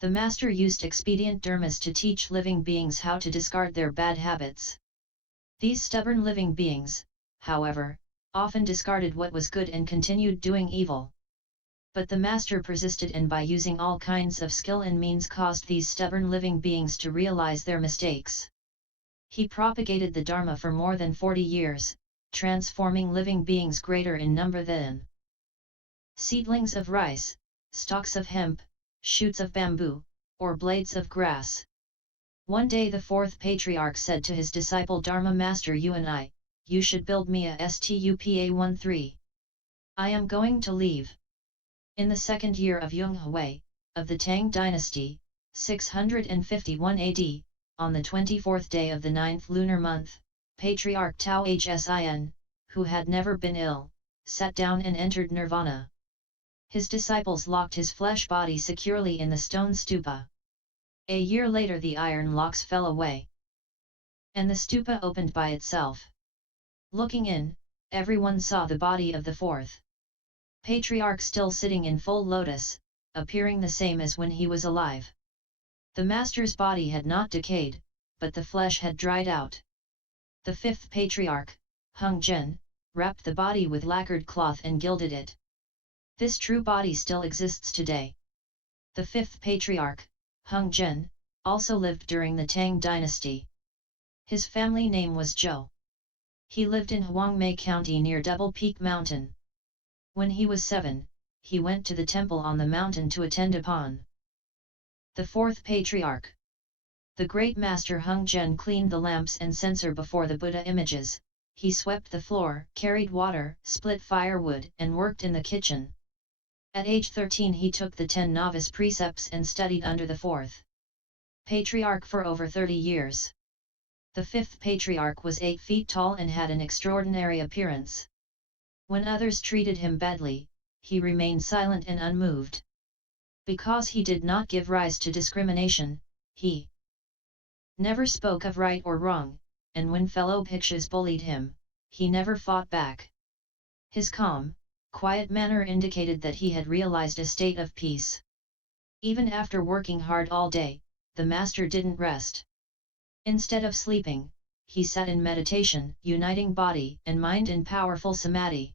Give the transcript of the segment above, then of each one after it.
The master used expedient dharmas to teach living beings how to discard their bad habits. These stubborn living beings, however, often discarded what was good and continued doing evil. But the master persisted, and by using all kinds of skill and means caused these stubborn living beings to realize their mistakes. He propagated the Dharma for more than 40 years, transforming living beings greater in number than seedlings of rice, stalks of hemp, shoots of bamboo, or blades of grass. One day the Fourth Patriarch said to his disciple Dharma Master, you should build me a stupa-13. I am going to leave. In the second year of Huang Mei, of the Tang dynasty, 651 AD, on the 24th day of the 9th lunar month, Patriarch Tao Hsin, who had never been ill, sat down and entered nirvana. His disciples locked his flesh body securely in the stone stupa. A year later the iron locks fell away, and the stupa opened by itself. Looking in, everyone saw the body of the Fourth Patriarch still sitting in full lotus, appearing the same as when he was alive. The master's body had not decayed, but the flesh had dried out. The Fifth Patriarch, Huang Mei, wrapped the body with lacquered cloth and gilded it. This true body still exists today. The Fifth Patriarch, Huang Mei, also lived during the Tang dynasty. His family name was Chou. He lived in Huang Mei County near Double Peak Mountain. When he was 7, he went to the temple on the mountain to attend upon the Fourth Patriarch. The great master Huang Mei cleaned the lamps and censer before the Buddha images, he swept the floor, carried water, split firewood, and worked in the kitchen. At age 13 he took the 10 novice precepts and studied under the Fourth Patriarch for over 30 years. The Fifth Patriarch was 8 feet tall and had an extraordinary appearance. When others treated him badly, he remained silent and unmoved. Because he did not give rise to discrimination, he never spoke of right or wrong, and when fellow Bhikshus bullied him, he never fought back. His calm, quiet manner indicated that he had realized a state of peace. Even after working hard all day, the master didn't rest. Instead of sleeping, he sat in meditation, uniting body and mind in powerful samadhi.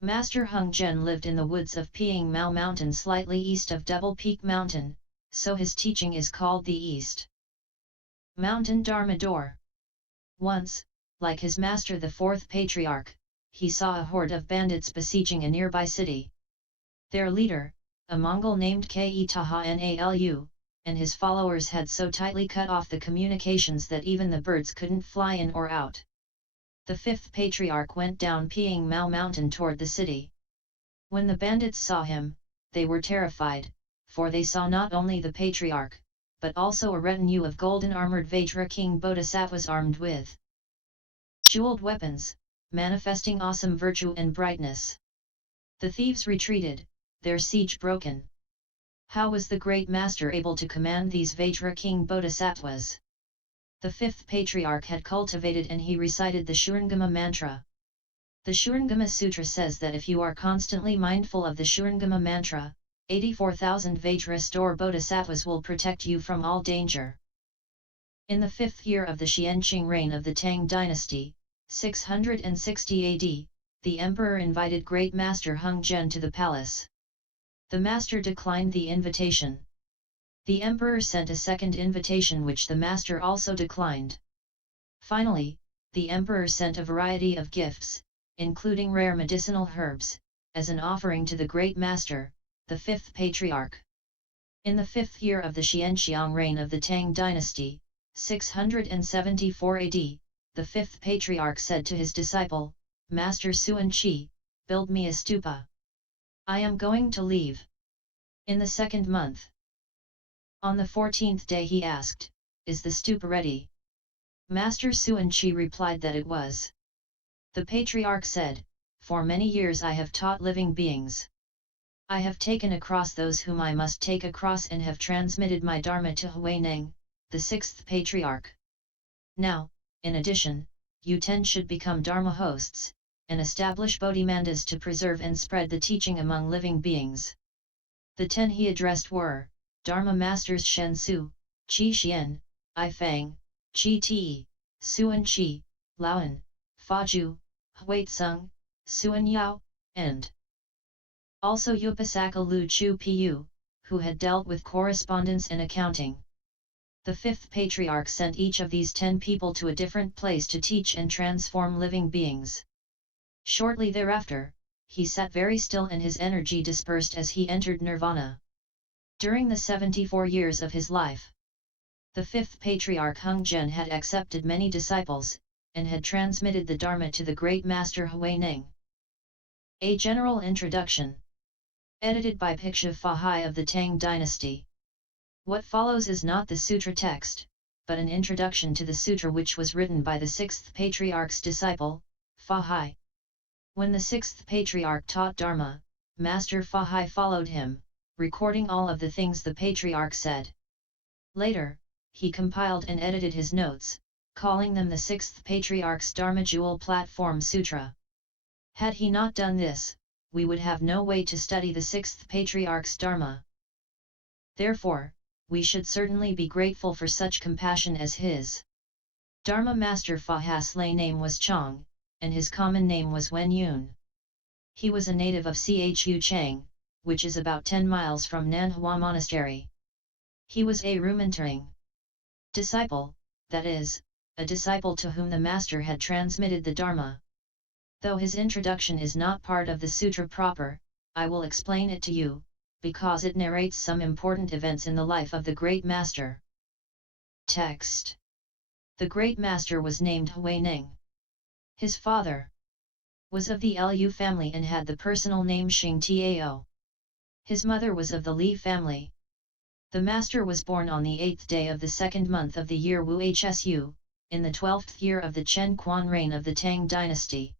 Master Huang Mei lived in the woods of Piang Mao Mountain slightly east of Double Peak Mountain, so his teaching is called the East Mountain Dharma Door. Once, like his master the Fourth Patriarch, he saw a horde of bandits besieging a nearby city. Their leader, a Mongol named Taha Nalu, and his followers had so tightly cut off the communications that even the birds couldn't fly in or out. The Fifth Patriarch went down Piang Mao Mountain toward the city. When the bandits saw him, they were terrified, for they saw not only the Patriarch, but also a retinue of golden armored Vajra King Bodhisattvas armed with jeweled weapons, manifesting awesome virtue and brightness. The thieves retreated, their siege broken. How was the great master able to command these Vajra King Bodhisattvas? The Fifth Patriarch had cultivated and he recited the Shurangama mantra. The Shurangama Sutra says that if you are constantly mindful of the Shurangama mantra, 84,000 Vajra store Bodhisattvas will protect you from all danger. In the 5th year of the Xianqing reign of the Tang dynasty, 660 AD, the emperor invited Great Master Huang Mei to the palace. The master declined the invitation. The emperor sent a second invitation which the master also declined. Finally, the emperor sent a variety of gifts, including rare medicinal herbs, as an offering to the great master, the Fifth Patriarch. In the 5th year of the Xianqiang reign of the Tang dynasty, 674 AD, the Fifth Patriarch said to his disciple, Master Suanqi, build me a stupa. I am going to leave in the 2nd month. On the 14th day he asked, is the stupa ready? Master Suanqi replied that it was. The Patriarch said, for many years I have taught living beings. I have taken across those whom I must take across and have transmitted my Dharma to Huineng, the 6th Patriarch. Now, in addition, you 10 should become Dharma hosts, and establish Bodhimandas to preserve and spread the teaching among living beings. The 10 he addressed were, Dharma masters Shen Su, Qi Xian, I Fang, Qi Ti, Suan Qi, Laoan, Fa Ju, Hui Tsung, Suan Yao, and also Upasaka Lu Chu Pu, who had dealt with correspondence and accounting. The Fifth Patriarch sent each of these 10 people to a different place to teach and transform living beings. Shortly thereafter, he sat very still and his energy dispersed as he entered nirvana. During the 74 years of his life, the Fifth Patriarch Hung Zhen had accepted many disciples, and had transmitted the Dharma to the great master Hui Ning. A General Introduction. Edited by Bhikshu Fahai of the Tang Dynasty. What follows is not the sutra text, but an introduction to the sutra which was written by the Sixth Patriarch's disciple, Fahai. When the Sixth Patriarch taught Dharma, Master Fahai followed him, recording all of the things the Patriarch said. Later, he compiled and edited his notes, calling them the Sixth Patriarch's Dharma Jewel Platform Sutra. Had he not done this, we would have no way to study the Sixth Patriarch's Dharma. Therefore, we should certainly be grateful for such compassion as his. Dharma Master Fahai's lay name was Chong, and his common name was Wen Yun. He was a native of Chu Chang, which is about 10 miles from Nanhua Monastery. He was a rudimentary disciple, that is, a disciple to whom the master had transmitted the Dharma. Though his introduction is not part of the sutra proper, I will explain it to you, because it narrates some important events in the life of the great master. Text. The great master was named Hui Ning. His father was of the Lu family and had the personal name Xing Tao. His mother was of the Li family. The master was born on the 8th day of the 2nd month of the year Wu Hsu, in the 12th year of the Chen Quan reign of the Tang dynasty.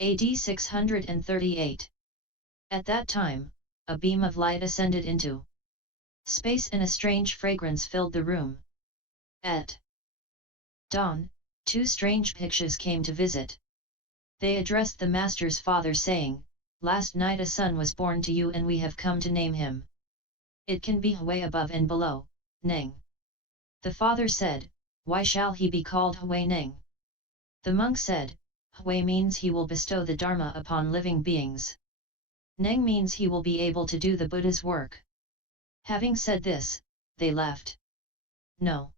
AD 638. At that time, a beam of light ascended into space and a strange fragrance filled the room. At dawn, 2 strange Bhikshus came to visit. They addressed the master's father saying, "Last night a son was born to you and we have come to name him. It can be Hui above and below, Ning." The father said, "Why shall he be called Hui Ning?" The monk said, "Hui means he will bestow the Dharma upon living beings. Ning means he will be able to do the Buddha's work." Having said this, they left. No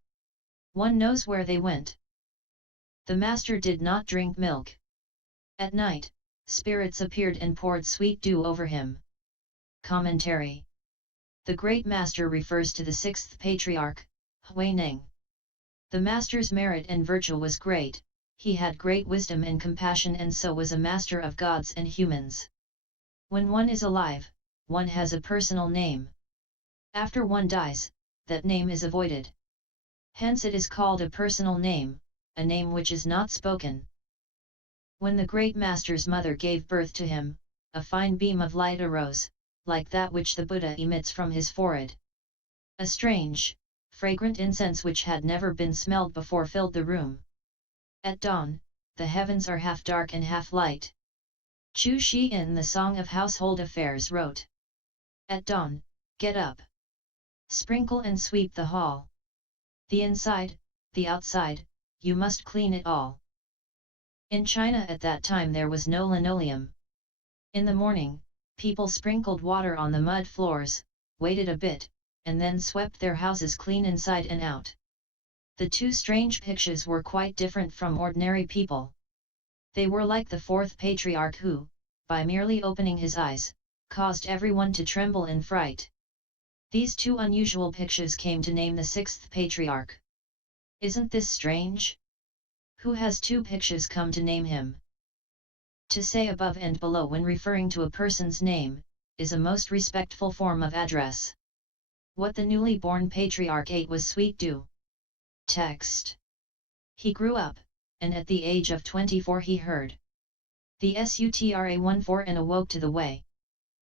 one knows where they went. The master did not drink milk. At night, spirits appeared and poured sweet dew over him. Commentary. The great master refers to the Sixth Patriarch, Hui Ning. The master's merit and virtue was great. He had great wisdom and compassion and so was a master of gods and humans. When one is alive, one has a personal name. After one dies, that name is avoided. Hence it is called a personal name, a name which is not spoken. When the great master's mother gave birth to him, a fine beam of light arose, like that which the Buddha emits from his forehead. A strange, fragrant incense which had never been smelled before filled the room. At dawn, the heavens are half dark and half light. Chu Shi in the Song of Household Affairs wrote, "At dawn, get up. Sprinkle and sweep the hall. The inside, the outside, you must clean it all." In China at that time there was no linoleum. In the morning, people sprinkled water on the mud floors, waited a bit, and then swept their houses clean inside and out. The 2 strange Bhikshus were quite different from ordinary people. They were like the Fourth Patriarch who, by merely opening his eyes, caused everyone to tremble in fright. These 2 unusual Bhikshus came to name the Sixth Patriarch. Isn't this strange? Who has 2 Bhikshus come to name him? To say above and below when referring to a person's name, is a most respectful form of address. What the newly born patriarch ate was sweet dew. Text. He grew up, and at the age of 24 he heard the Sutra 14 and awoke to the way.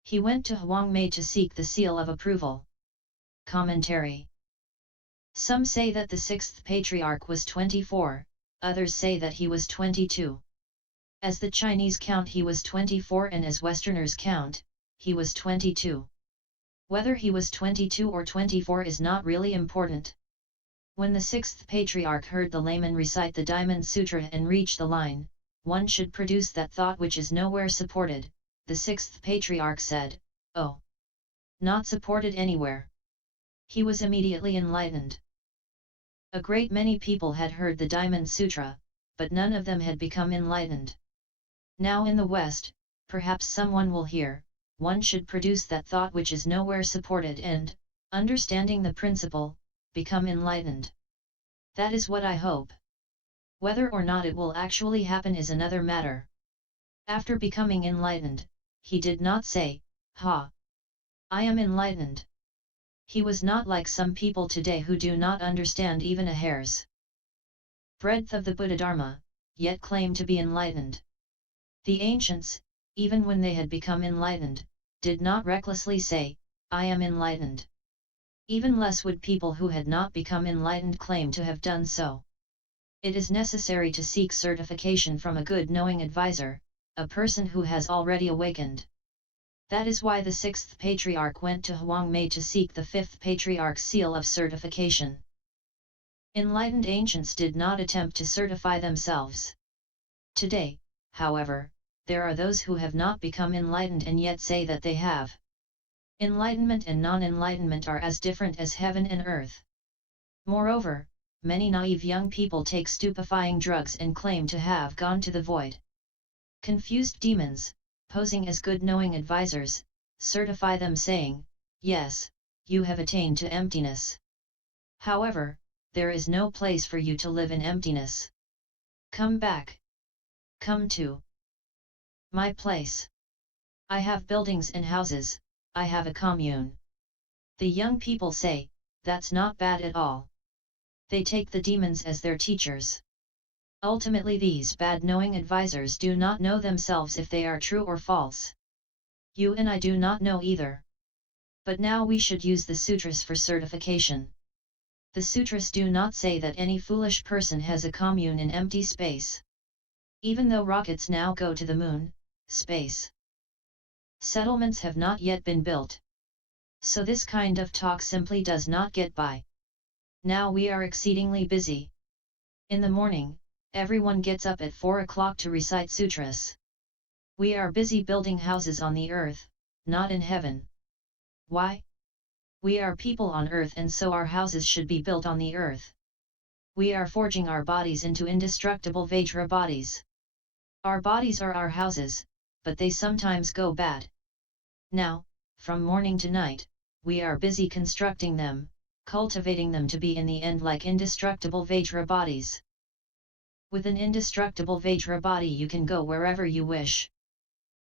He went to Huang Mei to seek the seal of approval. Commentary. Some say that the Sixth Patriarch was 24, others say that he was 22. As the Chinese count he was 24 and as Westerners count, he was 22. Whether he was 22 or 24 is not really important. When the Sixth Patriarch heard the layman recite the Diamond Sutra and reach the line, "One should produce that thought which is nowhere supported," the Sixth Patriarch said, "Oh! Not supported anywhere." He was immediately enlightened. A great many people had heard the Diamond Sutra, but none of them had become enlightened. Now in the West, perhaps someone will hear, "One should produce that thought which is nowhere supported and, understanding the principle, become enlightened." That is what I hope. Whether or not it will actually happen is another matter. After becoming enlightened, he did not say, "Ha! I am enlightened." He was not like some people today who do not understand even a hair's breadth of the Buddha Dharma, yet claim to be enlightened. The ancients, even when they had become enlightened, did not recklessly say, "I am enlightened." Even less would people who had not become enlightened claim to have done so. It is necessary to seek certification from a good knowing advisor, a person who has already awakened. That is why the Sixth Patriarch went to Huang Mei to seek the Fifth Patriarch's seal of certification. Enlightened ancients did not attempt to certify themselves. Today, however, there are those who have not become enlightened and yet say that they have. Enlightenment and non-enlightenment are as different as heaven and earth. Moreover, many naive young people take stupefying drugs and claim to have gone to the void. Confused demons, posing as good knowing advisors, certify them saying, "Yes, you have attained to emptiness." However, there is no place for you to live in emptiness. Come back. Come to my place. I have buildings and houses, I have a commune. The young people say, "That's not bad at all." They take the demons as their teachers. Ultimately these bad-knowing advisors do not know themselves if they are true or false. You and I do not know either. But now we should use the sutras for certification. The sutras do not say that any foolish person has a commune in empty space. Even though rockets now go to the moon, space settlements have not yet been built. So this kind of talk simply does not get by. Now we are exceedingly busy. In the morning, everyone gets up at 4 o'clock to recite sutras. We are busy building houses on the earth, not in heaven. Why? We are people on earth and so our houses should be built on the earth. We are forging our bodies into indestructible Vajra bodies. Our bodies are our houses, but they sometimes go bad. Now, from morning to night, we are busy constructing them, cultivating them to be in the end like indestructible Vajra bodies. With an indestructible Vajra body you can go wherever you wish.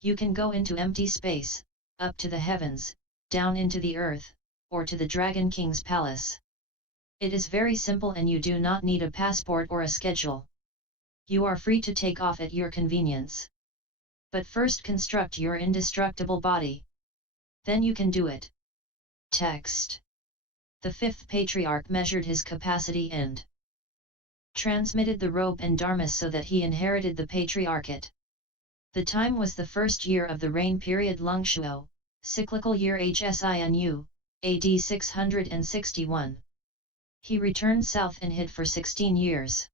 You can go into empty space, up to the heavens, down into the earth, or to the Dragon King's palace. It is very simple and you do not need a passport or a schedule. You are free to take off at your convenience. But first construct your indestructible body. Then you can do it. Text. The Fifth Patriarch measured his capacity and transmitted the robe and dharma so that he inherited the patriarchate. The time was the first year of the reign period Lung Shuo, cyclical year HSINU, AD 661. He returned south and hid for 16 years.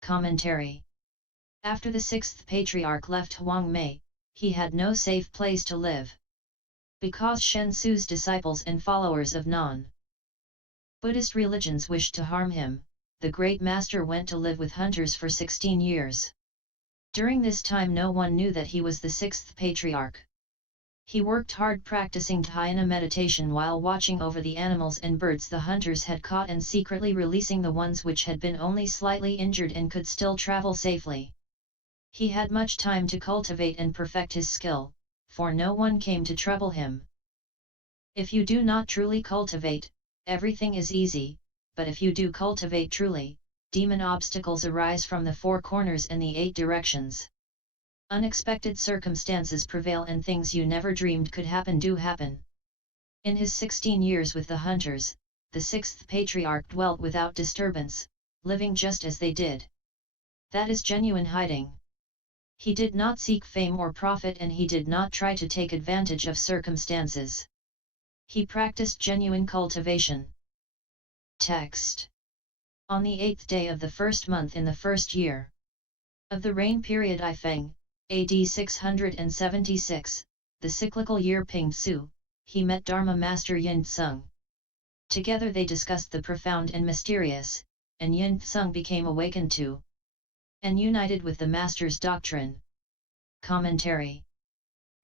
Commentary. After the Sixth Patriarch left Huang Mei, he had no safe place to live. Because Shen Su's disciples and followers of non-Buddhist religions wished to harm him, the great master went to live with hunters for 16 years. During this time no one knew that he was the Sixth Patriarch. He worked hard practicing dhyana meditation while watching over the animals and birds the hunters had caught and secretly releasing the ones which had been only slightly injured and could still travel safely. He had much time to cultivate and perfect his skill, for no one came to trouble him. If you do not truly cultivate, everything is easy, but if you do cultivate truly, demon obstacles arise from the 4 corners and the 8 directions. Unexpected circumstances prevail and things you never dreamed could happen do happen. In his 16 years with the hunters, the Sixth Patriarch dwelt without disturbance, living just as they did. That is genuine hiding. He did not seek fame or profit and he did not try to take advantage of circumstances. He practiced genuine cultivation. Text. On the 8th day of the first month in the first year of the reign period Ifeng, AD 676, the cyclical year Pingsu, he met Dharma Master Yin Tsung. Together they discussed the profound and mysterious, and Yin Tsung became awakened to and united with the Master's doctrine. Commentary.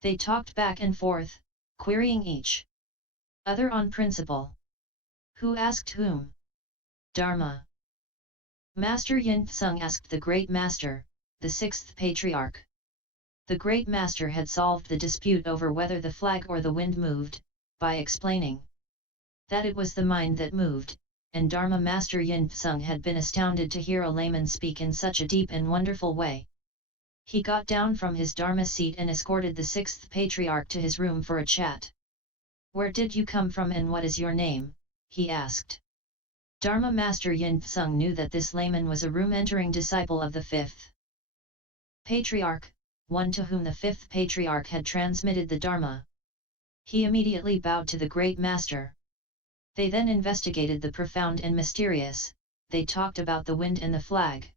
They talked back and forth, querying each other on principle. Who asked whom? Dharma. Master Yin Tsung asked the Great Master, the Sixth Patriarch. The Great Master had solved the dispute over whether the flag or the wind moved, by explaining that it was the mind that moved, and Dharma Master Yin Tsung had been astounded to hear a layman speak in such a deep and wonderful way. He got down from his Dharma seat and escorted the Sixth Patriarch to his room for a chat. Where did you come from and what is your name? He asked. Dharma Master Yin Tsung knew that this layman was a room-entering disciple of the Fifth Patriarch, one to whom the Fifth Patriarch had transmitted the Dharma. He immediately bowed to the Great Master. They then investigated the profound and mysterious, they talked about the wind and the flag.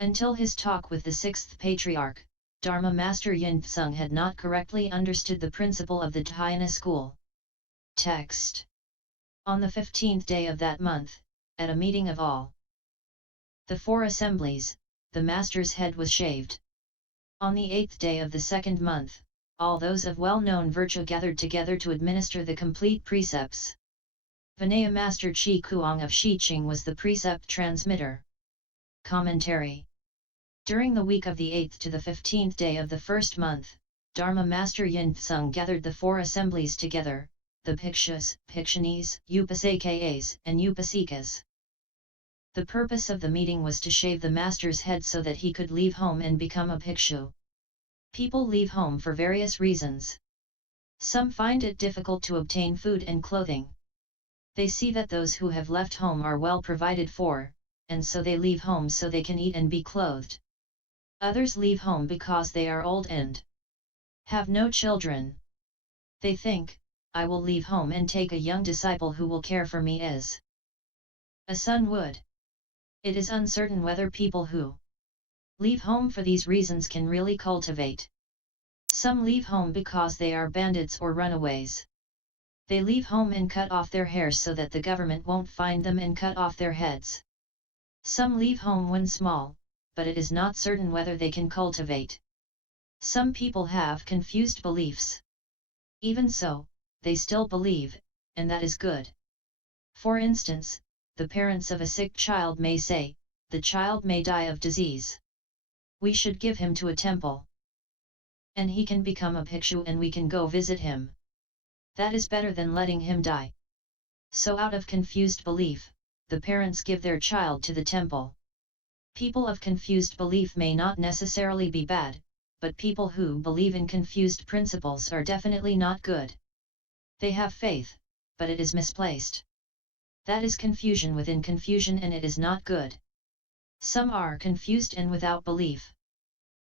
Until his talk with the Sixth Patriarch, Dharma Master Yin Tsung had not correctly understood the principle of the Dhyana school. Text. On the 15th day of that month, at a meeting of all the four assemblies, the Master's head was shaved. On the 8th day of the second month, all those of well-known virtue gathered together to administer the complete precepts. Vinaya Master Chi Kuang of Shiqing was the precept transmitter. Commentary. During the week of the 8th to the 15th day of the first month, Dharma Master Yin Tsung gathered the four assemblies together, the Bhikshus, Bhikshunis, Upasakas, and Upasikas. The purpose of the meeting was to shave the Master's head so that he could leave home and become a Bhikshu. People leave home for various reasons. Some find it difficult to obtain food and clothing. They see that those who have left home are well provided for, and so they leave home so they can eat and be clothed. Others leave home because they are old and have no children. They think, I will leave home and take a young disciple who will care for me as a son would. It is uncertain whether people who leave home for these reasons can really cultivate. Some leave home because they are bandits or runaways. They leave home and cut off their hair so that the government won't find them and cut off their heads. Some leave home when small, but it is not certain whether they can cultivate. Some people have confused beliefs. Even so, they still believe, and that is good. For instance, the parents of a sick child may say, the child may die of disease. We should give him to a temple. And he can become a bhikshu and we can go visit him. That is better than letting him die. So out of confused belief, the parents give their child to the temple. People of confused belief may not necessarily be bad, but people who believe in confused principles are definitely not good. They have faith, but it is misplaced. That is confusion within confusion and it is not good. Some are confused and without belief.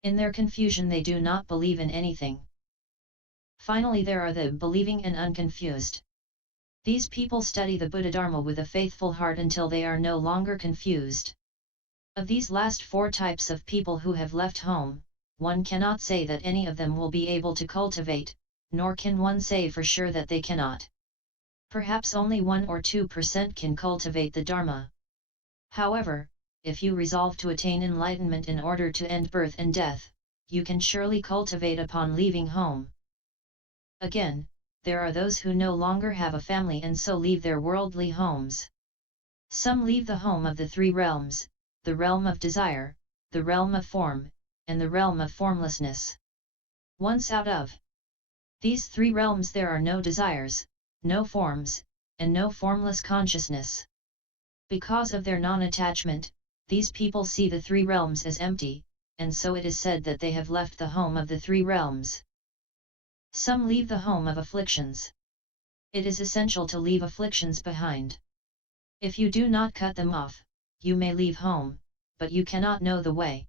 In their confusion they do not believe in anything. Finally there are the believing and unconfused. These people study the Buddha Dharma with a faithful heart until they are no longer confused. Of these last four types of people who have left home, one cannot say that any of them will be able to cultivate, nor can one say for sure that they cannot. Perhaps only 1 or 2% can cultivate the Dharma. However, if you resolve to attain enlightenment in order to end birth and death, you can surely cultivate upon leaving home. Again, there are those who no longer have a family and so leave their worldly homes. Some leave the home of the three realms, the realm of desire, the realm of form, and the realm of formlessness. Once out of these three realms there are no desires, no forms, and no formless consciousness. Because of their non-attachment, these people see the three realms as empty, and so it is said that they have left the home of the three realms. Some leave the home of afflictions. It is essential to leave afflictions behind. If you do not cut them off, you may leave home, but you cannot know the way.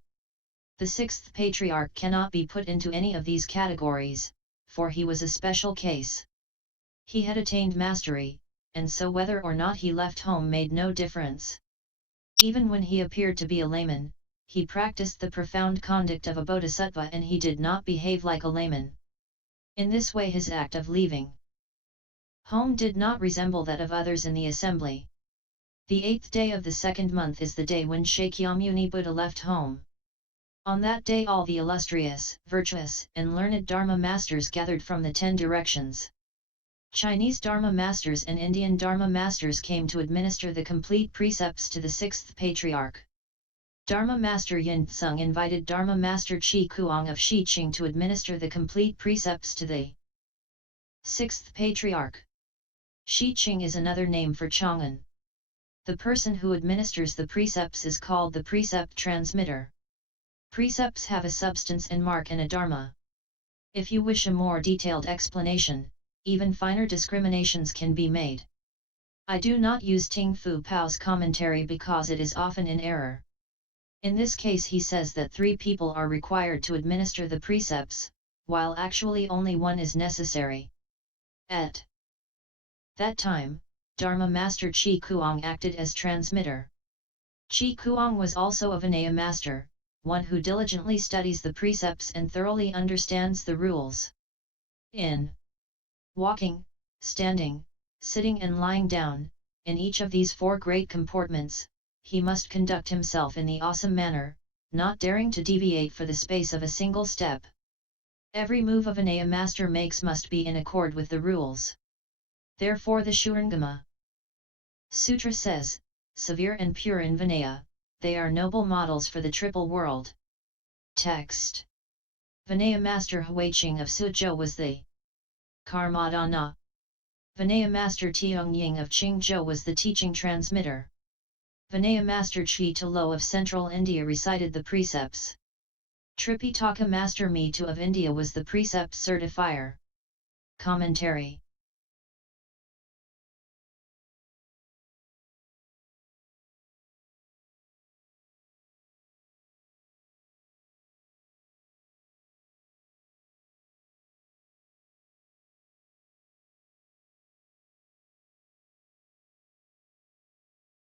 The Sixth Patriarch cannot be put into any of these categories, for he was a special case. He had attained mastery, and so whether or not he left home made no difference. Even when he appeared to be a layman, he practiced the profound conduct of a bodhisattva and he did not behave like a layman. In this way his act of leaving home did not resemble that of others in the assembly. The 8th day of the 2nd month is the day when Shakyamuni Buddha left home. On that day all the illustrious, virtuous, and learned Dharma masters gathered from the 10 directions. Chinese Dharma masters and Indian Dharma masters came to administer the complete precepts to the 6th Patriarch. Dharma Master Yin Tsung invited Dharma Master Chi Kuang of Shiqing to administer the complete precepts to the 6th Patriarch. Shiqing is another name for Chang'an. The person who administers the precepts is called the precept transmitter. Precepts have a substance and mark and a dharma. If you wish a more detailed explanation, even finer discriminations can be made. I do not use Ting Fu Pao's commentary because it is often in error. In this case he says that 3 people are required to administer the precepts, while actually only one is necessary. At that time, Dharma Master Chi Kuang acted as transmitter. Chi Kuang was also a Vinaya master, one who diligently studies the precepts and thoroughly understands the rules. In walking, standing, sitting and lying down, in each of these 4 great comportments, he must conduct himself in the awesome manner, not daring to deviate for the space of a single step. Every move a Vinaya master makes must be in accord with the rules. Therefore the Shurangama Sutra says, severe and pure in Vinaya, they are noble models for the triple world. Text. Vinaya Master Huiqing of Suzhou was the Karmadana. Vinaya Master Tiangying of Qingzhou was the teaching transmitter. Vinaya Master Chi Talo of Central India recited the precepts. Tripitaka Master Me Tu of India was the precept certifier. Commentary.